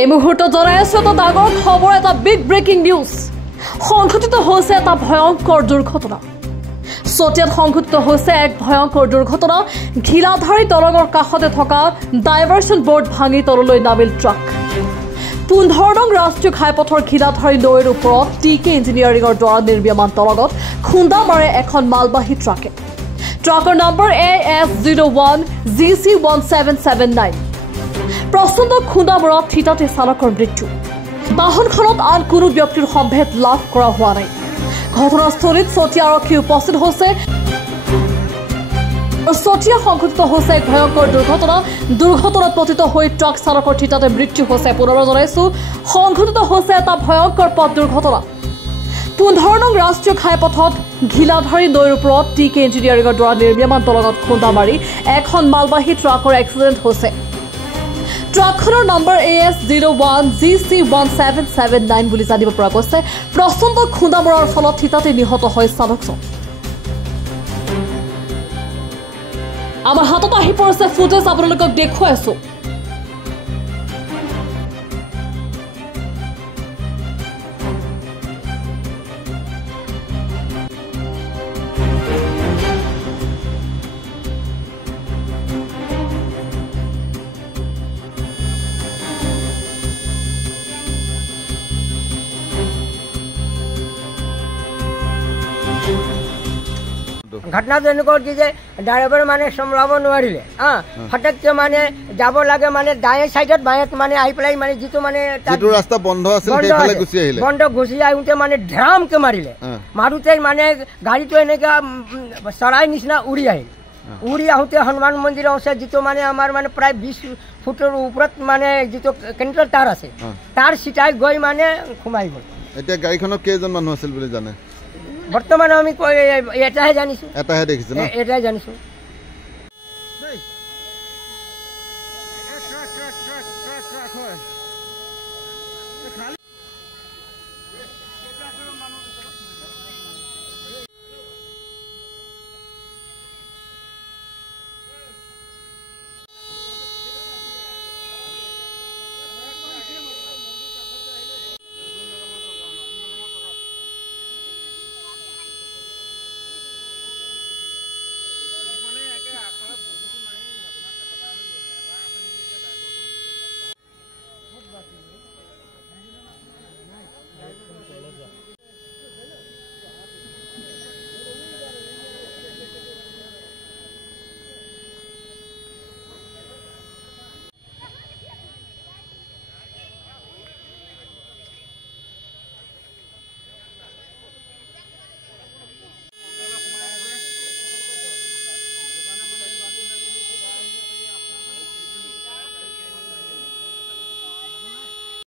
এই মুহূৰ্তত জনাই আছো এটা ডাঙৰ খবৰ, এটা বিগ ব্ৰেকিং নিউজ। সংঘটিত হৈছে এটা ভয়ংকৰ দুৰ্ঘটনা। চতিয়াত সংঘটিত হৈছে এক ভয়ংকৰ দুৰ্ঘটনা। ঘিলাধাৰী দলঙৰ কাষতে থকা ডাইভাৰচন বৰ্ড ভাঙি তললৈ নামিল ট্ৰাক। 15 নং ৰাষ্ট্ৰীয় ঘাইপথৰ ঘিলাধাৰী নৈৰ ওপৰত টিকে ইঞ্জিনিয়াৰিঙৰ দ্বাৰা নিৰ্মীয়মান দলঙত খুন্দা মাৰে এখন মালবাহী ট্ৰাকে। ট্ৰাকৰ নম্বৰ AS01 GC1779। প্ৰচণ্ড খুন্দামৰাত থিতাতে চালকৰ মৃত্যু। বাহনখনত আন কোনো ব্যক্তিৰ সম্ভেদ লাভ কৰা হোৱা নাই। ঘটনাস্থলীত চতিয়া আৰক্ষী উপস্থিত হৈছে। চতিয়া সংঘটিত হৈছে এক ভয়ংকৰ দুৰ্ঘটনা। দুৰ্ঘটনাত পতিত হৈ ট্ৰাক চালকৰ থিতাতে মৃত্যু হৈছে। পুনৰ জনাইছো, সংঘটিত হৈছে এটা ভয়ংকৰ পথ দুৰ্ঘটনা। 15 নং ৰাষ্ট্ৰীয় ঘাইপথত ঘিলাধাৰী নৈৰ ওপৰত টিকে ইঞ্জিনিয়াৰিঙৰ দ্বাৰা নিৰ্মীয়মান দলঙত খুন্দা মাৰি এখন মালবাহী ট্ৰাকৰ এক্সিডেণ্ট হৈছে। ট্ৰাকখনৰ নম্বৰ AS01 GC1779 বুলি জানিব পৰা গৈছে। প্ৰচণ্ড খুন্দা মৰাৰ ফলত থিতাতে নিহত হয় চালকজন। আমাৰ হাতত আহি পৰিছে ফুটেজ, আপোনালোকক দেখুৱাইছো। ঘটনাটো এনেকুৱা কি যে ড্ৰাইভাৰ মানে চম্ভালিব নোৱাৰিলে। হঠাৎকে মানে যাব লাগে, মানে দাঁয়ে চাইডত বাঁয়ে মানে আহি পেলাই মানে যিটো মানে ৰাস্তা বন্ধ আছিল সেইফালে গুচি আহিলে। বন্ধ গুচি আহোঁতে মানে ঢ্ৰামকে মাৰিলে। মাৰোঁতে মানে গাড়ীটো এনেকা চৰাই নিচিনা উৰি আহিল। উৰি আহোঁতে হনুমান মন্দিৰৰ ওচৰত যিটো মানে আমাৰ মানে প্ৰায় 20 ফুটৰ ওপৰত মানে যিটো কেন্দ্ৰৰ তাঁৰ আছে, তাৰ চিটাই গৈ মানে সোমাই গ'ল। এতিয়া গাড়ীখনত কেইজন মানুহ আছিল বুলি জানে? বৰ্তমান আমি এটাহে জানিছো, এটাহে দেখিছো, এটাহে জানিছো।